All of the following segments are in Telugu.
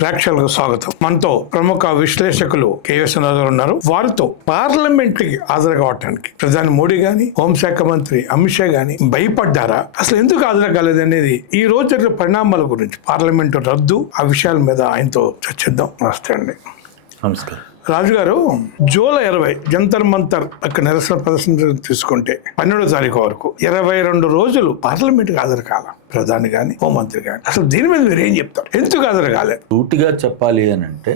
ప్రేక్షకులకు స్వాగతం. మనతో ప్రముఖ విశ్లేషకులు కేఎస్ గారు ఉన్నారు. వారితో పార్లమెంట్ కి హాజరు కావటానికి ప్రధాని మోడీ గాని, హోంశాఖ మంత్రి అమిత్ షా గాని భయపడ్డారా, అసలు ఎందుకు హాజరు కాలేదు అనేది ఈ రోజు జరిగిన పరిణామాల గురించి, పార్లమెంటు రద్దు, ఆ విషయాల మీద ఆయనతో చర్చిద్దాం. నమస్తే అండి. నమస్కారం. రాజు గారు, జూలై 20 జంతర్ మంతర్ అక్కడ నిరసన ప్రదర్శన తీసుకుంటే 12వ తారీఖు వరకు 22 రోజులు పార్లమెంట్ కి హాజరు కాల ప్రధాని గాని, హోంమంత్రి గాని. అసలు దీని మీద మీరు ఏం చెప్తారు? ఎందుకు హాజరు కాలేదు? సూటిగా చెప్పాలి అని అంటే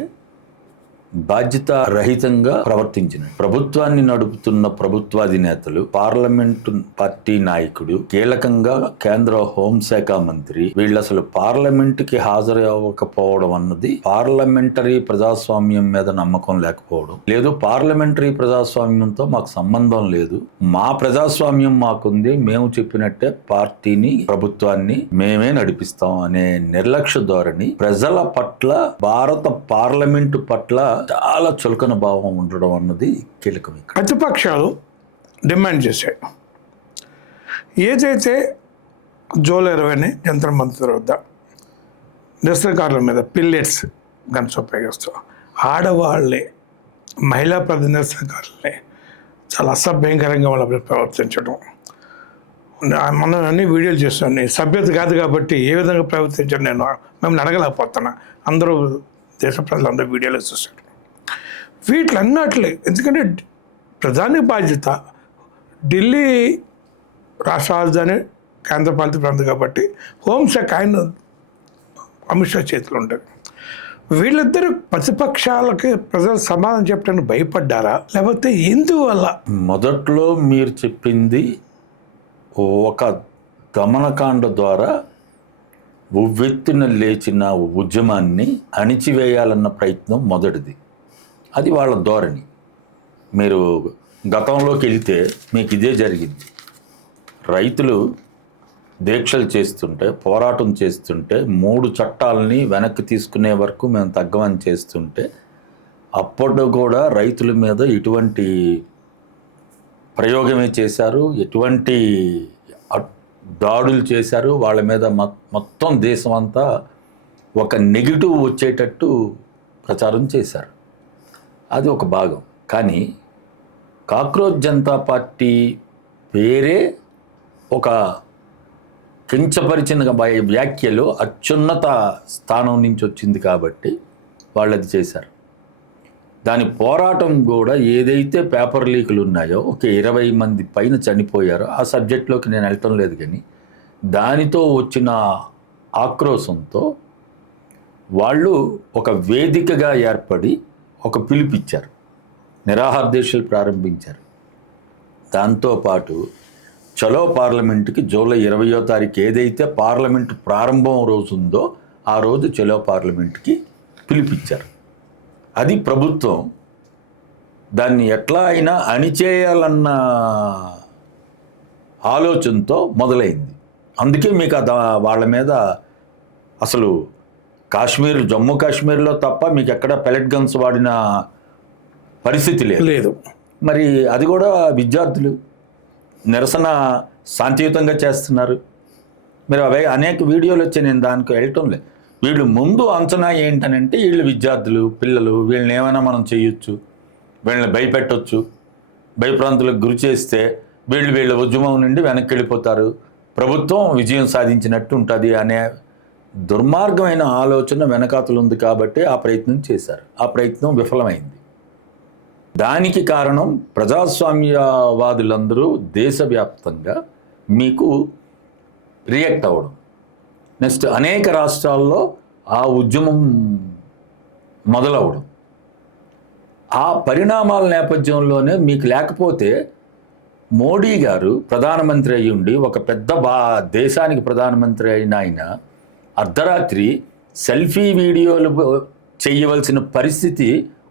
బాధ్యత రహితంగా ప్రవర్తించిన ప్రభుత్వాన్ని నడుపుతున్న ప్రభుత్వాధినేతలు, పార్లమెంటు పార్టీ నాయకుడు, కీలకంగా కేంద్ర హోంశాఖ మంత్రి, వీళ్ళు అసలు పార్లమెంట్ కి హాజరు అవ్వకపోవడం అన్నది పార్లమెంటరీ ప్రజాస్వామ్యం మీద నమ్మకం లేకపోవడం, లేదు పార్లమెంటరీ ప్రజాస్వామ్యంతో మాకు సంబంధం లేదు, మా ప్రజాస్వామ్యం మాకుంది, మేము చెప్పినట్టే పార్టీని, ప్రభుత్వాన్ని మేమే నడిపిస్తాం అనే నిర్లక్ష్య ధోరణి ప్రజల పట్ల, భారత పార్లమెంటు పట్ల చాలా చులకన భావం ఉండడం అన్నది కీలకం. ప్రతిపక్షాలు డిమాండ్ చేశాయి, ఏదైతే జూలై 20 జంతర్ మంతర్ వద్ద నిరసనకారుల మీద పిల్లెట్స్ గన్స్ ఉపయోగిస్తూ ఆడవాళ్ళని, మహిళా నిరసనకారులని చాలా అసభ్యంకరంగా వాళ్ళ ప్రవర్తించడం. మనం అన్ని వీడియోలు చేస్తాను. సభ్యత కాదు కాబట్టి ఏ విధంగా ప్రవర్తించడం మేము అడగలేకపోతున్నా. అందరూ దేశ ప్రజలందరూ వీడియోలో చూశారు. వీటిలన్నట్లే, ఎందుకంటే ప్రధాని బాధ్యత ఢిల్లీ రాష్ట్ర రాజధాని, కేంద్రపాలిత ప్రాంతం కాబట్టి హోంశాఖ ఆయన అమిత్ షా చేతిలో ఉంటుంది. వీళ్ళిద్దరు ప్రతిపక్షాలకి ప్రజలు సమాధానం చెప్పడానికి భయపడ్డారా, లేకపోతే ఎందువల్ల? మొదట్లో మీరు చెప్పింది ఒక దమనకాండ ద్వారా ఉవ్వెత్తున లేచిన ఉద్యమాన్ని అణిచివేయాలన్న ప్రయత్నం మొదటిది. అది వాళ్ళ ధోరణి. మీరు గతంలోకి వెళితే మీకు ఇదే జరిగింది. రైతులు దీక్షలు చేస్తుంటే, పోరాటం చేస్తుంటే, 3 చట్టాలని వెనక్కి తీసుకునే వరకు మేము తగ్గమని చేస్తుంటే, అప్పుడు కూడా రైతుల మీద ఎటువంటి ప్రయోగమే చేశారు, ఎటువంటి దాడులు చేశారు. వాళ్ళ మీద మొత్తం దేశం అంతా ఒక నెగిటివ్ వచ్చేటట్టు ప్రచారం చేశారు. అది ఒక భాగం. కానీ కాక్రోచ్ జనతా పార్టీ పేరే ఒక కించపరిచిన వ్యాఖ్యలు అత్యున్నత స్థానం నుంచి వచ్చింది కాబట్టి వాళ్ళు అది చేశారు. దాని పోరాటం కూడా ఏదైతే పేపర్ లీకులు ఉన్నాయో, ఒక 20 మంది పైన చనిపోయారో, ఆ సబ్జెక్ట్లోకి నేను వెళ్ళటం లేదు. కానీ దానితో వచ్చిన ఆక్రోశంతో వాళ్ళు ఒక వేదికగా ఏర్పడి ఒక పిలుపిచ్చారు, నిరాహార దీక్షలు ప్రారంభించారు. దాంతోపాటు చలో పార్లమెంటుకి జూలై 20వ తారీఖు ఏదైతే పార్లమెంటు ప్రారంభం రోజు ఉందో ఆ రోజు చలో పార్లమెంటుకి పిలిపించారు. అది ప్రభుత్వం దాన్ని ఎట్లా అయినా అణిచేయాలన్న ఆలోచనతో మొదలైంది. అందుకే మీకు వాళ్ళ మీద అసలు కాశ్మీర్, జమ్మూ కాశ్మీర్లో తప్ప మీకు ఎక్కడ పెలెట్ గన్స్ వాడిన పరిస్థితి లేదు. మరి అది కూడా విద్యార్థులు నిరసన శాంతియుతంగా చేస్తున్నారు. మీరు అవి అనేక వీడియోలు వచ్చి నేను దానికి వెళ్ళటం లేదు. వీళ్ళు ముందు అంచనా ఏంటనంటే, వీళ్ళు విద్యార్థులు, పిల్లలు, వీళ్ళని ఏమైనా మనం చేయొచ్చు, వీళ్ళని భయపెట్టవచ్చు, భయప్రాంతులకు గురి చేస్తే వీళ్ళ ఉద్యమం నుండి వెనక్కి వెళ్ళిపోతారు, ప్రభుత్వం విజయం సాధించినట్టు ఉంటుంది అనే దుర్మార్గమైన ఆలోచన వెనకాతలు ఉంది కాబట్టి ఆ ప్రయత్నం చేశారు. ఆ ప్రయత్నం విఫలమైంది. దానికి కారణం ప్రజాస్వామ్యవాదులందరూ దేశవ్యాప్తంగా మీకు రియాక్ట్ అవ్వడం. నెక్స్ట్ అనేక రాష్ట్రాల్లో ఆ ఉద్యమం మొదలవడం. ఆ పరిణామాల నేపథ్యంలోనే మీకు లేకపోతే మోడీ గారు ప్రధానమంత్రి అయ్యి ఉండి, ఒక పెద్ద దేశానికి ప్రధానమంత్రి అయిన ఆయన అర్ధరాత్రి సెల్ఫీ వీడియోలు చేయవలసిన పరిస్థితి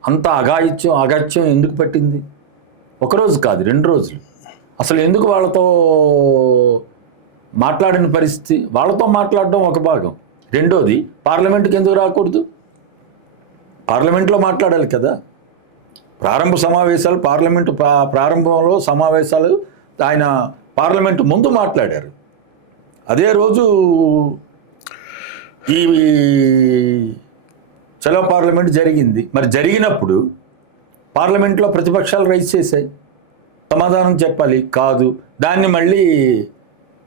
అంత అగత్యం ఎందుకు పట్టింది? ఒకరోజు కాదు, 2 రోజులు. అసలు ఎందుకు వాళ్ళతో మాట్లాడిన పరిస్థితి? వాళ్ళతో మాట్లాడడం ఒక భాగం. రెండోది, పార్లమెంట్కి ఎందుకు రాకూడదు? పార్లమెంట్లో మాట్లాడాలి కదా. ప్రారంభ సమావేశాలు, పార్లమెంటు ప్రారంభంలో సమావేశాలు ఆయన పార్లమెంటు ముందు మాట్లాడారు. అదే రోజు ఈ చలో పార్లమెంట్ జరిగింది. మరి జరిగినప్పుడు పార్లమెంట్లో ప్రతిపక్షాలు రైజ్ చేశాయి, సమాధానం చెప్పాలి. కాదు, దాన్ని మళ్ళీ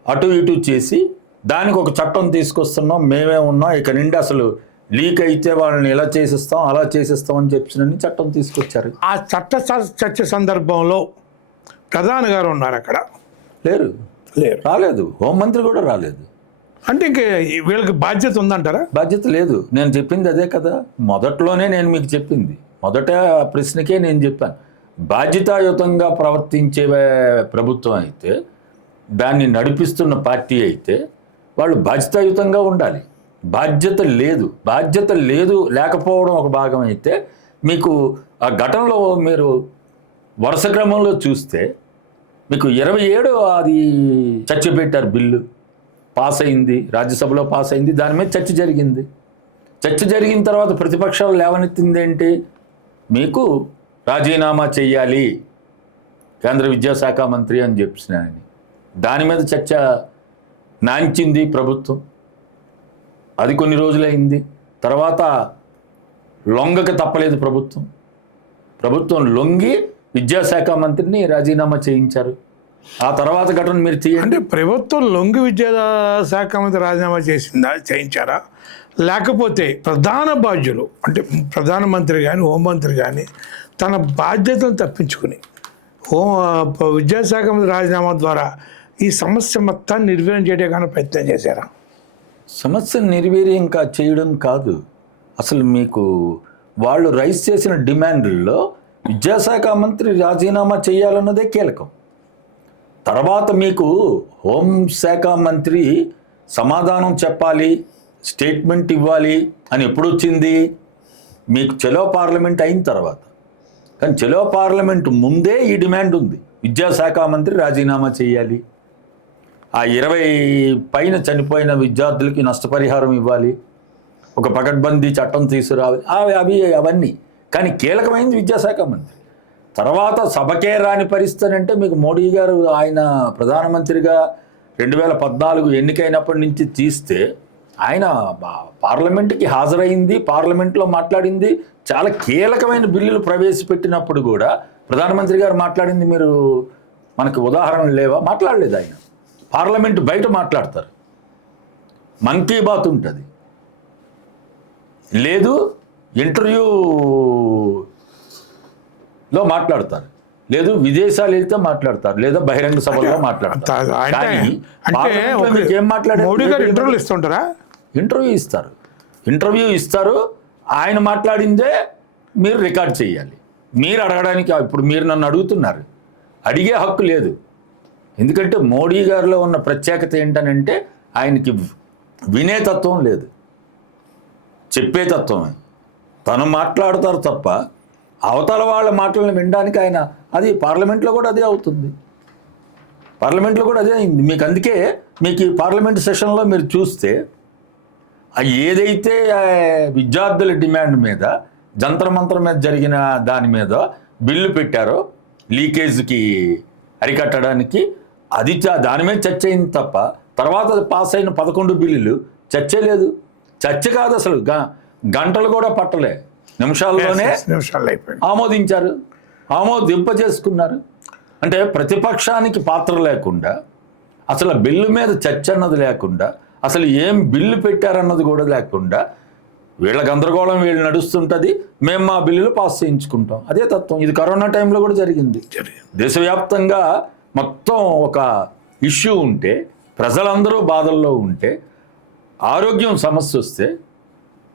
అటు ఇటు చేసి దానికి ఒక చట్టం తీసుకొస్తున్నాం, మేమే ఉన్నాం, ఇక నుండి అసలు లీక్ అయితే వాళ్ళని ఇలా చేసిస్తాం అలా చేసిస్తాం అని చెప్పినని చట్టం తీసుకొచ్చారు. ఆ చర్చ సందర్భంలో ప్రధాని గారు ఉన్నారు అక్కడ? లేరు, లేరు, రాలేదు. హోంమంత్రి కూడా రాలేదు. అంటే ఇంక వీళ్ళకి బాధ్యత ఉందంటారా? బాధ్యత లేదు. నేను చెప్పింది అదే కదా, మొదట్లోనే నేను మీకు చెప్పింది. మొదట ప్రశ్నకే నేను చెప్పాను, బాధ్యతాయుతంగా ప్రవర్తించే ప్రభుత్వం అయితే, దాన్ని నడిపిస్తున్న పార్టీ అయితే వాళ్ళు బాధ్యతాయుతంగా ఉండాలి. బాధ్యత లేదు లేకపోవడం ఒక భాగం అయితే, మీకు ఆ ఘటనలో మీరు వరుస క్రమంలో చూస్తే మీకు 27 అది చర్చ పెట్టారు, బిల్లు పాస్ అయింది, రాజ్యసభలో పాస్ అయింది, దాని మీద చర్చ జరిగింది. చర్చ జరిగిన తర్వాత ప్రతిపక్షాలు లేవనెత్తింది ఏంటి? మీకు రాజీనామా చెయ్యాలి కేంద్ర విద్యాశాఖ మంత్రి అని చెప్పినాయని. దాని మీద చర్చ నాంచింది ప్రభుత్వం. అది కొన్ని రోజులైంది. తర్వాత లొంగక తప్పలేదు ప్రభుత్వం లొంగి విద్యాశాఖ మంత్రిని రాజీనామా చేయించారు. ఆ తర్వాత ఘటన మీరు తీయండి. అంటే ప్రభుత్వం లొంగి విద్యాశాఖ మంత్రి రాజీనామా చేయించారా, లేకపోతే ప్రధాన బాధ్యులు అంటే ప్రధానమంత్రి కానీ హోంమంత్రి కానీ తన బాధ్యతను తప్పించుకుని విద్యాశాఖ మంత్రి రాజీనామా ద్వారా ఈ సమస్య మొత్తాన్ని నిర్వీర్యం చేయడానికి ప్రయత్నం చేశారా? సమస్య నిర్వీర్యం చేయడం కాదు, అసలు మీకు వాళ్ళు రైజ్ చేసిన డిమాండ్లలో విద్యాశాఖ మంత్రి రాజీనామా చేయాలన్నదే కీలకం. తర్వాత మీకు హోంశాఖ మంత్రి సమాధానం చెప్పాలి, స్టేట్మెంట్ ఇవ్వాలి అని ఎప్పుడు వచ్చింది? మీకు చలో పార్లమెంట్ అయిన తర్వాత. కానీ చలో పార్లమెంట్ ముందే ఈ డిమాండ్ ఉంది, విద్యాశాఖ మంత్రి రాజీనామా చేయాలి, ఆ 20 పైన చనిపోయిన విద్యార్థులకి నష్టపరిహారం ఇవ్వాలి, ఒక పకడ్బందీ చట్టం తీసుకురావాలి, అవన్నీ. కానీ కీలకమైంది విద్యాశాఖ మంత్రి. తర్వాత సభకే రాని పరిస్థితి అంటే మీకు మోడీ గారు ఆయన ప్రధానమంత్రిగా 2014 ఎన్నికైనప్పటి నుంచి తీస్తే ఆయన పార్లమెంట్కి హాజరైంది, పార్లమెంట్లో మాట్లాడింది, చాలా కీలకమైన బిల్లులు ప్రవేశపెట్టినప్పుడు కూడా ప్రధానమంత్రి గారు మాట్లాడింది మీరు మనకు ఉదాహరణలు లేవా? మాట్లాడలేదు ఆయన. పార్లమెంట్ బయట మాట్లాడతారు, మన్ కీ బాత్ ఉంటుంది, లేదు ఇంటర్వ్యూలో మాట్లాడతారు, లేదు విదేశాలు వెళ్తే మాట్లాడతారు, లేదా బహిరంగ సభలో మాట్లాడతారు. ఏం మాట్లాడారు? ఇంటర్వ్యూ ఇస్తారు. ఆయన మాట్లాడిందే మీరు రికార్డ్ చేయాలి. మీరు అడగడానికి, ఇప్పుడు మీరు నన్ను అడుగుతున్నారు, అడిగే హక్కు లేదు. ఎందుకంటే మోడీ గారిలో ఉన్న ప్రత్యేకత ఏంటనంటే ఆయనకి వినేతత్వం లేదు, చెప్పే తత్వమే. తను మాట్లాడతారు తప్ప అవతల వాళ్ళ మాటలను వినడానికి ఆయన, అది పార్లమెంట్లో కూడా అదే అవుతుంది, పార్లమెంట్లో కూడా అదే అయింది మీకు. అందుకే మీకు ఈ పార్లమెంట్ సెషన్లో మీరు చూస్తే ఏదైతే విద్యార్థుల డిమాండ్ మీద జంతర్ మంతర్ మీద జరిగిన దాని మీద బిల్లు పెట్టారో లీకేజ్కి అరికట్టడానికి, అది దాని మీద చర్చ అయింది తప్ప తర్వాత పాస్ అయిన 11 బిల్లులు చర్చే లేదు. చర్చ కాదు అసలు, గంటలు కూడా పట్టలే, నిమిషాల్లోనే ఆమోదించారు, ఆమోదింపజేసుకున్నారు. అంటే ప్రతిపక్షానికి పాత్ర లేకుండా, అసలు బిల్లు మీద చర్చ అన్నది లేకుండా, అసలు ఏం బిల్లు పెట్టారన్నది కూడా లేకుండా వీళ్ళ గందరగోళం వీళ్ళు నడుస్తుంటుంది, మేము మా బిల్లులు పాస్ చేయించుకుంటాం. అదే తత్వం. ఇది కరోనా టైంలో కూడా జరిగింది. దేశవ్యాప్తంగా మొత్తం ఒక ఇష్యూ ఉంటే, ప్రజలందరూ బాధల్లో ఉంటే, ఆరోగ్యం సమస్య వస్తే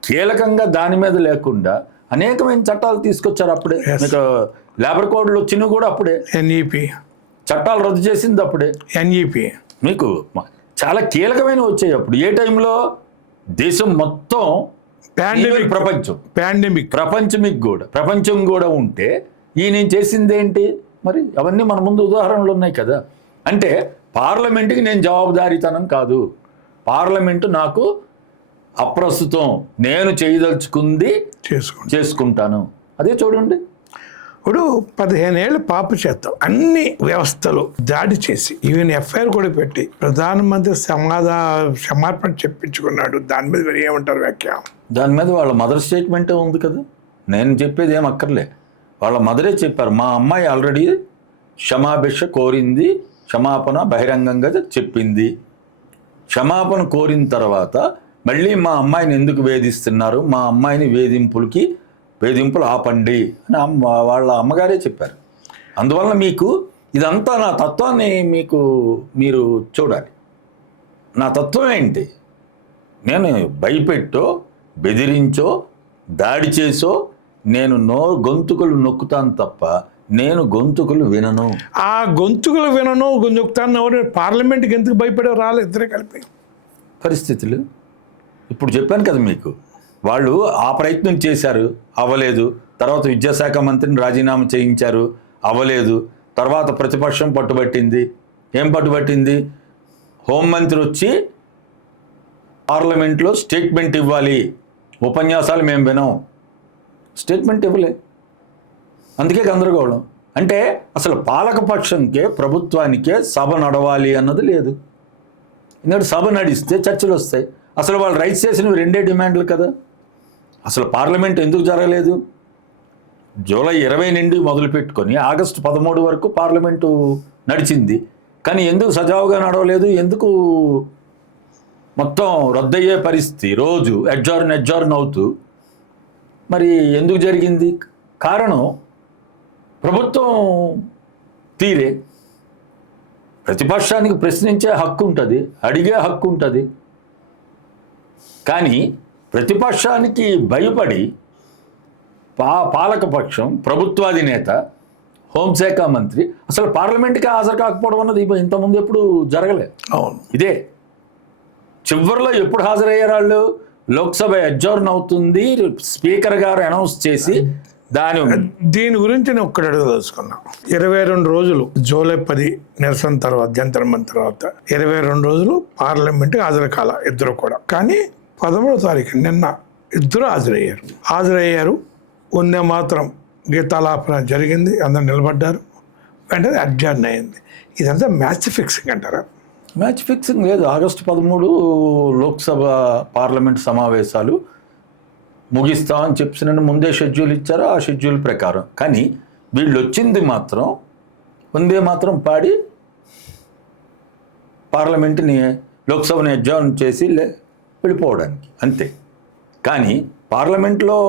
కీలకంగా దాని మీద లేకుండా అనేకమైన చట్టాలు తీసుకొచ్చారు. అప్పుడే మీకు లేబర్ కోడ్లు వచ్చినవి కూడా అప్పుడే, ఎన్ఈపి చట్టాలు రద్దు చేసింది అప్పుడే, ఎన్ఈపి మీకు చాలా కీలకమైన వచ్చాయి అప్పుడు. ఏ టైంలో? దేశం మొత్తం ప్రపంచం కూడా ఉంటే నేను చేసింది ఏంటి మరి? అవన్నీ మన ముందు ఉదాహరణలు ఉన్నాయి కదా. అంటే పార్లమెంట్కి నేను జవాబుదారీతనం కాదు, పార్లమెంటు నాకు అప్రస్తుతం, నేను చేయదలుచుకుంది చేసుకుంటాను. అదే చూడండి. ఇప్పుడు 15 ఏళ్ళ పాప చేత అన్ని వ్యవస్థలు దాడి చేసి ఈవెన్ ఎఫ్ఐఆర్ కూడా పెట్టి ప్రధానమంత్రి క్షమాపణ చెప్పించుకున్నాడు. దాని మీద మీరు ఏమంటారు వ్యాఖ్య? దాని మీద వాళ్ళ మదర్ స్టేట్మెంటే ఉంది కదా, నేను చెప్పేది ఏం అక్కర్లే. వాళ్ళ మదరే చెప్పారు, మా అమ్మాయి ఆల్రెడీ క్షమాభిష కోరింది, క్షమాపణ బహిరంగంగా చెప్పింది. క్షమాపణ కోరిన తర్వాత మళ్ళీ మా అమ్మాయిని ఎందుకు వేధిస్తున్నారు, మా అమ్మాయిని వేధింపులు ఆపండి అని వాళ్ళ అమ్మగారే చెప్పారు. అందువల్ల మీకు ఇదంతా నా తత్వాన్ని మీరు చూడాలి. నా తత్వం ఏంటి? నేను భయపెట్టో, బెదిరించో, దాడి చేసో నేను గొంతుకులు నొక్కుతాను తప్ప నేను గొంతుకులు వినను. ఆ గొంతుకులు నొక్కుతాను పార్లమెంట్కి ఎందుకు భయపడే రాలేదు ఇద్దరే కలిపి పరిస్థితులు. ఇప్పుడు చెప్పాను కదా మీకు, వాళ్ళు ఆ ప్రయత్నం చేశారు, అవ్వలేదు. తర్వాత విద్యాశాఖ మంత్రిని రాజీనామా చేయించారు, అవ్వలేదు. తర్వాత ప్రతిపక్షం పట్టుబట్టింది. ఏం పట్టుబట్టింది? హోంమంత్రి వచ్చి పార్లమెంట్లో స్టేట్మెంట్ ఇవ్వాలి, ఉపన్యాసాలు మేము వినం. స్టేట్మెంట్ ఇవ్వలే, అందుకే గందరగోళం. అంటే అసలు పాలకపక్షంకే, ప్రభుత్వానికే సభ నడవాలి అన్నది లేదు. ఎందుకంటే సభ నడిస్తే చర్చలు వస్తాయి. అసలు వాళ్ళు రైట్ చేసినవి 2 డిమాండ్లు కదా. అసలు పార్లమెంట్ ఎందుకు జరగలేదు? జూలై 20 నుండి మొదలుపెట్టుకొని ఆగస్టు 13 వరకు పార్లమెంటు నడిచింది. కానీ ఎందుకు సజావుగా నడవలేదు? ఎందుకు మొత్తం రద్దయ్యే పరిస్థితి, రోజు ఎడ్జార్న్ అవుతూ మరి ఎందుకు జరిగింది? కారణం ప్రభుత్వం తీరే. ప్రతిపక్షానికి ప్రశ్నించే హక్కు ఉంటుంది, అడిగే హక్కు ఉంటుంది. కానీ ప్రతిపక్షానికి భయపడి పాలకపక్షం, ప్రభుత్వాధినేత, హోంశాఖ మంత్రి అసలు పార్లమెంట్కి హాజరు కాకపోవడం అన్నది ఇంతకుముందు ఎప్పుడు జరగలేదు. అవును, ఇదే చివరిలో ఎప్పుడు హాజరయ్యారు వాళ్ళు? లోక్సభ అడ్జర్న్ అవుతుంది, స్పీకర్ గారు అనౌన్స్ చేసి దీని గురించి నేను ఒక్కటి అడగదలుచుకున్నా. 22 రోజులు జూలై 10 నిరసన తర్వాత, జంతర్ మంతర్ తర్వాత 22 రోజులు పార్లమెంట్కి హాజరు కాల ఇద్దరు కూడా. కానీ 13వ తారీఖు నిన్న ఇద్దరు హాజరయ్యారు. వందే మాత్రం గీతాలాపన జరిగింది, అందరు నిలబడ్డారు, వెంటనే అడ్జర్న్ అయింది. ఇదంతా మ్యాచ్ ఫిక్సింగ్ అంటారా? మ్యాచ్ ఫిక్సింగ్ లేదు. ఆగస్టు 13 లోక్సభ పార్లమెంట్ సమావేశాలు ముగిస్తామని చెప్పిన ముందే షెడ్యూల్ ఇచ్చారు, ఆ షెడ్యూల్ ప్రకారం. కానీ వీళ్ళు వచ్చింది మాత్రం వందే మాత్రం పాడి పార్లమెంట్ని, లోక్సభని అడ్జర్న్ చేసి వెళ్ళిపోవడానికి, అంతే. కానీ పార్లమెంట్లో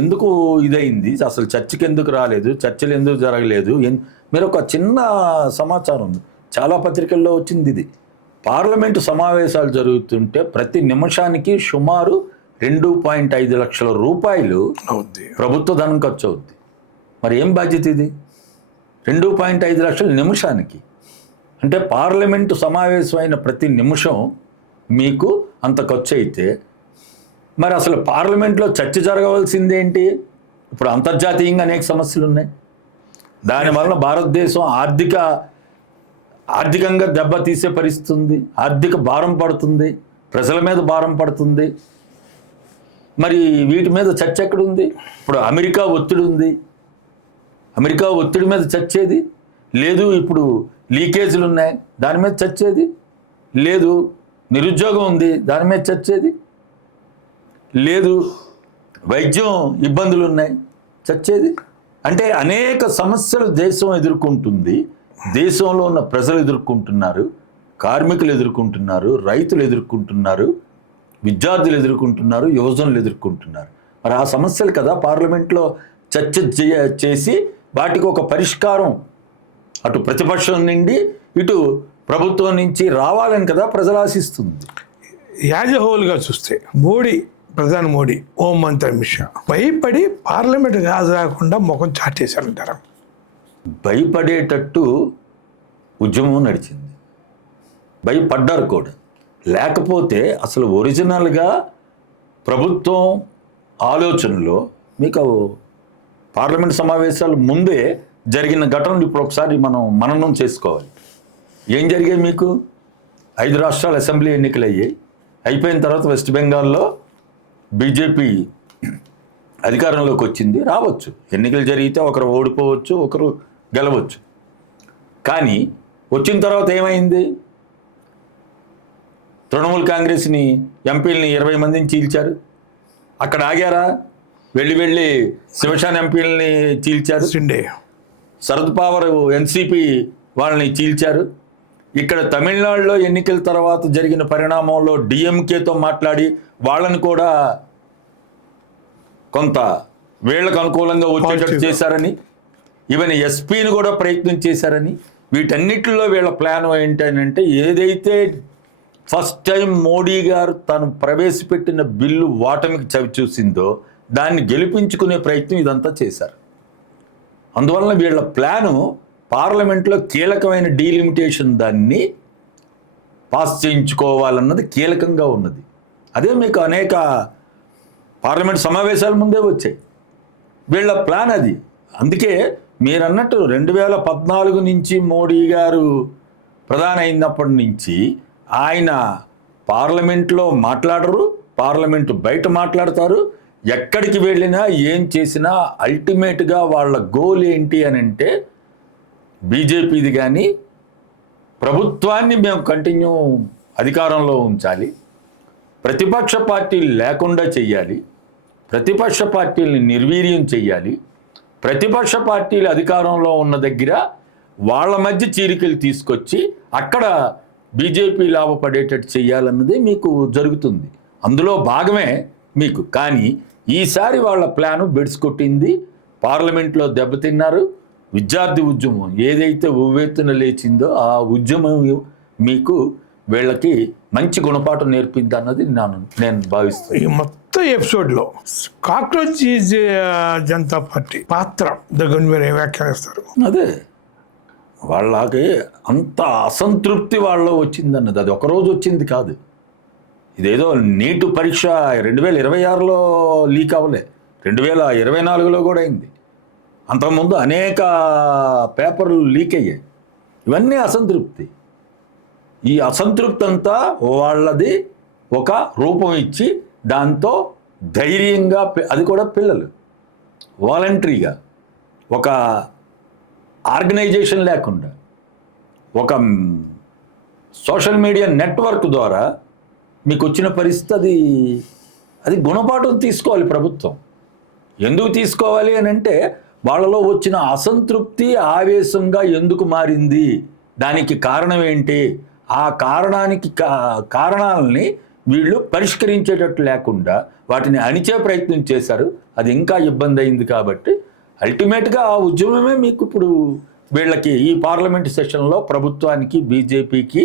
ఎందుకు ఇదైంది, అసలు చర్చకి ఎందుకు రాలేదు, చర్చలు ఎందుకు జరగలేదు? మీరు ఒక చిన్న సమాచారం ఉంది, చాలా పత్రికల్లో వచ్చింది ఇది. పార్లమెంటు సమావేశాలు జరుగుతుంటే ప్రతి నిమిషానికి సుమారు 2.5 లక్షల రూపాయలు ప్రభుత్వ ధనం ఖర్చు అవుద్ది. మరి ఏం బాధ్యత ఇది? 2.5 లక్షల నిమిషానికి అంటే పార్లమెంటు సమావేశమైన ప్రతి నిమిషం మీకు అంత ఖర్చు అయితే మరి అసలు పార్లమెంట్లో చర్చ జరగవలసిందేంటి? ఇప్పుడు అంతర్జాతీయంగా అనేక సమస్యలు ఉన్నాయి. దానివల్ల భారతదేశం ఆర్థికంగా దెబ్బతీసే పరిస్థితి ఉంది, ఆర్థిక భారం పడుతుంది, ప్రజల మీద భారం పడుతుంది. మరి వీటి మీద చర్చ ఎక్కడుంది? ఇప్పుడు అమెరికా ఒత్తిడి ఉంది, అమెరికా ఒత్తిడి మీద చర్చేది లేదు. ఇప్పుడు లీకేజీలు ఉన్నాయి, దాని మీద చర్చేది లేదు. నిరుద్యోగం ఉంది, దాని మీద చర్చేది లేదు. వైద్యం ఇబ్బందులు ఉన్నాయి, చర్చేది. అంటే అనేక సమస్యలు దేశం ఎదుర్కొంటుంది, దేశంలో ఉన్న ప్రజలు ఎదుర్కొంటున్నారు, కార్మికులు ఎదుర్కొంటున్నారు, రైతులు ఎదుర్కొంటున్నారు, విద్యార్థులు ఎదుర్కొంటున్నారు, యువజనులు ఎదుర్కొంటున్నారు. మరి ఆ సమస్యలు కదా పార్లమెంట్లో చర్చ చేసి వాటికి ఒక పరిష్కారం అటు ప్రతిపక్షం నుండి ఇటు ప్రభుత్వం నుంచి రావాలని కదా ప్రజలు ఆశిస్తుంది. యాజ్ ఎ హోల్గా చూస్తే ప్రధాని మోడీ, హోం మంత్రి అమిత్ షా భయపడి పార్లమెంట్ హాజరాకుండా ముఖం చాటేశారంటారా? భయపడేటట్టు ఉద్యమం నడిచింది, భయపడ్డారు కూడా. లేకపోతే అసలు ఒరిజినల్గా ప్రభుత్వం ఆలోచనలో మీకు పార్లమెంట్ సమావేశాలు ముందే జరిగిన ఘటనలు ఇప్పుడు ఒకసారి మనం మననం చేసుకోవాలి. ఏం జరిగాయి? మీకు 5 రాష్ట్రాల అసెంబ్లీ ఎన్నికలు అయిపోయిన తర్వాత వెస్ట్ బెంగాల్లో బీజేపీ అధికారంలోకి వచ్చింది, రావచ్చు. ఎన్నికలు జరిగితే ఒకరు ఓడిపోవచ్చు, ఒకరు గెలవచ్చు. కానీ వచ్చిన తర్వాత ఏమైంది? తృణమూల్ కాంగ్రెస్ని ఎంపీలని 20 మందిని చీల్చారు. అక్కడ ఆగారా? వెళ్ళి శివసేన ఎంపీలని చీల్చారు. సిండే శరద్ పవార్ ఎన్సీపీ వాళ్ళని చీల్చారు. ఇక్కడ తమిళనాడులో ఎన్నికల తర్వాత జరిగిన పరిణామంలో డిఎంకేతో మాట్లాడి వాళ్ళని కూడా కొంత వీళ్ళకు అనుకూలంగా వచ్చేటట్టు చేశారని, ఈవెన్ ఎస్పీని కూడా ప్రయత్నం చేశారని. వీటన్నిటిలో వీళ్ళ ప్లాన్ ఏంటంటే, ఏదైతే ఫస్ట్ టైం మోడీ గారు తను ప్రవేశపెట్టిన బిల్లు ఓటమికి చవి చూసిందో దాన్ని గెలిపించుకునే ప్రయత్నం ఇదంతా చేశారు. అందువలన వీళ్ళ ప్లాను పార్లమెంట్లో కీలకమైన డీలిమిటేషన్ దాన్ని పాస్ చేయించుకోవాలన్నది కీలకంగా ఉన్నది. అదే మీకు అనేక పార్లమెంట్ సమావేశాల ముందే వచ్చాయి. వీళ్ళ ప్లాన్ అది. అందుకే మీరు అన్నట్టు 2014 నుంచి మోడీ గారు ప్రధాని అయినప్పటి నుంచి ఆయన పార్లమెంట్లో మాట్లాడరు, పార్లమెంటు బయట మాట్లాడతారు. ఎక్కడికి వెళ్ళినా ఏం చేసినా అల్టిమేట్గా వాళ్ళ గోల్ ఏంటి అని అంటే, బీజేపీది కానీ ప్రభుత్వాన్ని మేము కంటిన్యూ అధికారంలో ఉంచాలి, ప్రతిపక్ష పార్టీలు లేకుండా చెయ్యాలి, ప్రతిపక్ష పార్టీల్ని నిర్వీర్యం చెయ్యాలి, ప్రతిపక్ష పార్టీలు అధికారంలో ఉన్న దగ్గర వాళ్ళ మధ్య చీలికలు తీసుకొచ్చి అక్కడ బీజేపీ లాభపడేటట్టు చెయ్యాలన్నది మీకు జరుగుతుంది. అందులో భాగమే మీకు. కానీ ఈసారి వాళ్ళ ప్లాను బెడ్స్ కొట్టింది. పార్లమెంట్లో దెబ్బతిన్నారు. విద్యార్థి ఉద్యమం ఏదైతే ఉవ్వెత్తున లేచిందో ఆ ఉద్యమం మీకు వీళ్ళకి మంచి గుణపాఠం నేర్పింది అన్నది నేను భావిస్తాను. ఈ మొత్తం ఎపిసోడ్లో కాక్రోచ్ జనతా పార్టీ పాత్ర దగ్గర మీరు వ్యాఖ్యానిస్తారు. అదే వాళ్ళకి అంత అసంతృప్తి వాళ్ళలో వచ్చిందన్నది. అది ఒకరోజు వచ్చింది కాదు. ఇదేదో నీటు పరీక్ష 2026లో లీక్ అవ్వలే, 2024లో కూడా అయింది. అంతకుముందు అనేక పేపర్లు లీక్ అయ్యాయి. ఇవన్నీ అసంతృప్తి. ఈ అసంతృప్తి అంతా వాళ్ళది ఒక రూపం ఇచ్చి దాంతో ధైర్యంగా, అది కూడా పిల్లలు వాలంటరీగా, ఒక ఆర్గనైజేషన్ లేకుండా, ఒక సోషల్ మీడియా నెట్వర్క్ ద్వారా మీకు వచ్చిన పరిస్థితి అది గుణపాఠం తీసుకోవాలి ప్రభుత్వం. ఎందుకు తీసుకోవాలి అని అంటే, వాళ్ళలో వచ్చిన అసంతృప్తి ఆవేశంగా ఎందుకు మారింది, దానికి కారణం ఏంటి, ఆ కారణాలని వీళ్ళు పరిష్కరించేటట్టు లేకుండా వాటిని అణిచే ప్రయత్నం చేశారు. అది ఇంకా ఇబ్బంది అయింది. కాబట్టి అల్టిమేట్గా ఆ ఉద్యమమే మీకు ఇప్పుడు వీళ్ళకి ఈ పార్లమెంట్ సెషన్లో ప్రభుత్వానికి బీజేపీకి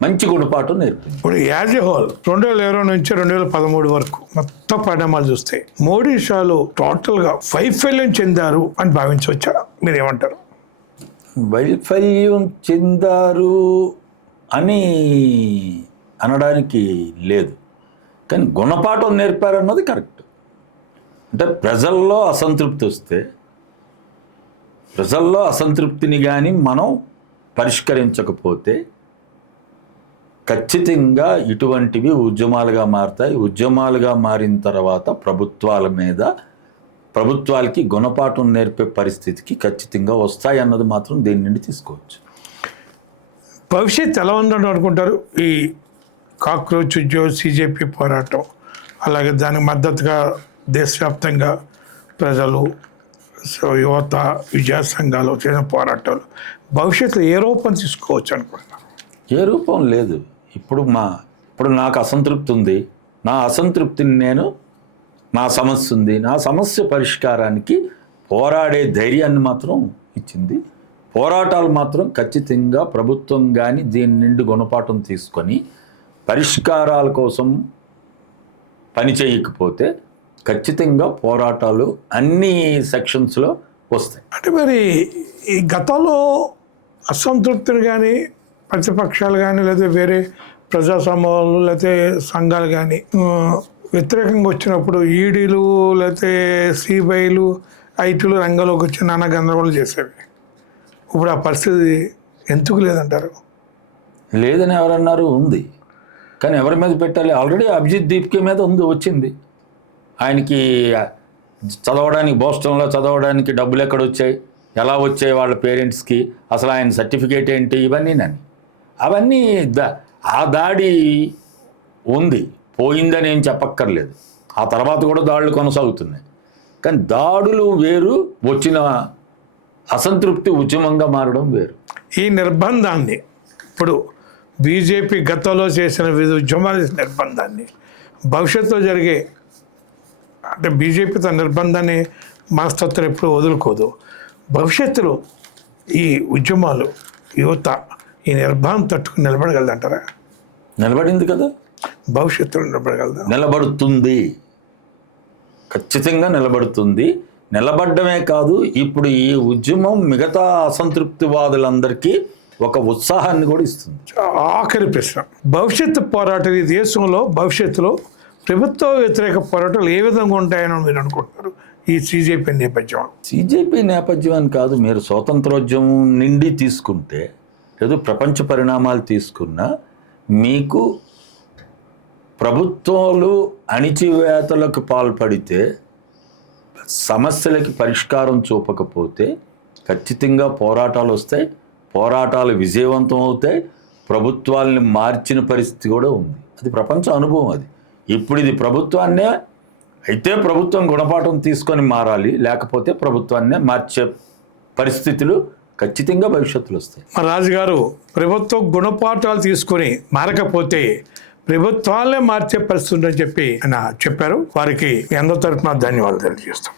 మంచి గుణపాఠం నేర్పింది. ఇప్పుడు యాజ్ ఎ హోల్ 2020 నుంచి 2013 వరకు మొత్తం పరిణామాలు చూస్తే మోడీ షాలు టోటల్గా వైఫల్యం చెందారు అని భావించవచ్చా? మీరు ఏమంటారు? వైఫల్యం చెందారు అని అనడానికి లేదు, కానీ గుణపాఠం నేర్పారన్నది కరెక్ట్. అంటే ప్రజల్లో అసంతృప్తి వస్తే, ప్రజల్లో అసంతృప్తిని కానీ మనం పరిష్కరించకపోతే ఖచ్చితంగా ఇటువంటివి ఉద్యమాలుగా మారుతాయి. ఉద్యమాలుగా మారిన తర్వాత ప్రభుత్వాలకి గుణపాఠం నేర్పే పరిస్థితికి ఖచ్చితంగా వస్తాయి అన్నది మాత్రం దీని నుండి తీసుకోవచ్చు. భవిష్యత్ ఎలా ఉందని అనుకుంటారు? ఈ కాక్రోచ్ సిజేపీ పోరాటం, అలాగే దానికి మద్దతుగా దేశవ్యాప్తంగా ప్రజలు, యువత, విద్యా సంఘాలు చేసిన పోరాటాలు భవిష్యత్తులో ఏ రూపం తీసుకోవచ్చు అనుకుంటున్నారు? ఏ రూపం లేదు. ఇప్పుడు నాకు అసంతృప్తి ఉంది. నా అసంతృప్తిని నా సమస్య ఉంది, నా సమస్య పరిష్కారానికి పోరాడే ధైర్యాన్ని మాత్రం ఇచ్చింది. పోరాటాలు మాత్రం ఖచ్చితంగా ప్రభుత్వం కానీ దీని నుండి గుణపాఠం తీసుకొని పరిష్కారాల కోసం పని చేయకపోతే ఖచ్చితంగా పోరాటాలు అన్ని సెక్షన్స్లో వస్తాయి. అంటే మరి ఈ గతంలో అసంతృప్తిని కానీ ప్రతిపక్షాలు కానీ లేదా వేరే ప్రజా సమూహాలు లేకపోతే సంఘాలు కానీ వ్యతిరేకంగా వచ్చినప్పుడు ఈడీలు లేకపోతే సిబిఐలు ఐటీలు రంగంలోకి వచ్చి నానా గందరగోళం చేసేవి. ఇప్పుడు ఆ పరిస్థితి ఎందుకు లేదంటారు? లేదని ఎవరన్నారు? ఉంది. కానీ ఎవరి మీద పెట్టాలి? ఆల్రెడీ అభిజిత్ దీప్కే మీద వచ్చింది. ఆయనకి చదవడానికి బోస్టన్లో చదవడానికి డబ్బులు ఎక్కడ వచ్చాయి, ఎలా వచ్చాయి వాళ్ళ పేరెంట్స్కి, అసలు ఆయన సర్టిఫికేట్ ఏంటి, ఇవన్నీ అవన్నీ ఆ దాడి ఉంది, పోయిందని ఏం చెప్పక్కర్లేదు. ఆ తర్వాత కూడా దాడులు కొనసాగుతున్నాయి. కానీ దాడులు వేరు, వచ్చిన అసంతృప్తి ఉద్యమంగా మారడం వేరు. ఈ నిర్బంధాన్ని ఇప్పుడు బీజేపీ గతంలో చేసిన వివిధ ఉద్యమాలు చేసిన నిర్బంధాన్ని భవిష్యత్తులో జరిగే, అంటే బీజేపీ తన నిర్బంధాన్ని మనస్తత్వం ఎప్పుడు వదులుకోదు. భవిష్యత్తులో ఈ ఉద్యమాలు, యువత ఈ నిర్బంధం తట్టుకుని నిలబడగలదంటారా? నిలబడింది కదా, భవిష్యత్తులో నిలబడగలదా? నిలబడుతుంది, ఖచ్చితంగా నిలబడుతుంది. నిలబడ్డమే కాదు, ఇప్పుడు ఈ ఉద్యమం మిగతా అసంతృప్తివాదులందరికీ ఒక ఉత్సాహాన్ని కూడా ఇస్తుంది. ఆఖరి ప్రశ్న, భవిష్యత్తు పోరాటాలు ఈ దేశంలో భవిష్యత్తులో ప్రభుత్వ వ్యతిరేక పోరాటాలు ఏ విధంగా ఉంటాయని మీరు అనుకుంటున్నారు ఈ సిజేపీ నేపథ్యం? సిజేపీ నేపథ్యం అని కాదు, మీరు స్వాతంత్రోద్యమం నుండి తీసుకుంటే, లేదు ప్రపంచ పరిణామాలు తీసుకున్నా, మీకు ప్రభుత్వాలు అణిచివేతలకు పాల్పడితే, సమస్యలకి పరిష్కారం చూపకపోతే ఖచ్చితంగా పోరాటాలు వస్తాయి, పోరాటాలు విజయవంతం అవుతాయి, ప్రభుత్వాలని మార్చిన పరిస్థితి కూడా ఉంది. అది ప్రపంచ అనుభవం. అది ఇప్పుడు ఇది ప్రభుత్వాన్నే అయితే ప్రభుత్వం గుణపాఠం తీసుకొని మారాలి, లేకపోతే ప్రభుత్వాన్నే మార్చే పరిస్థితులు ఖచ్చితంగా భవిష్యత్తులో వస్తాయి. మా రాజుగారు ప్రభుత్వం గుణపాఠాలు తీసుకొని మారకపోతే ప్రభుత్వాలే మార్చే పరిస్థితి ఉందని చెప్పి ఆయన చెప్పారు. వారికి మీ అందరి తరఫున ధన్యవాదాలు తెలియజేస్తాం.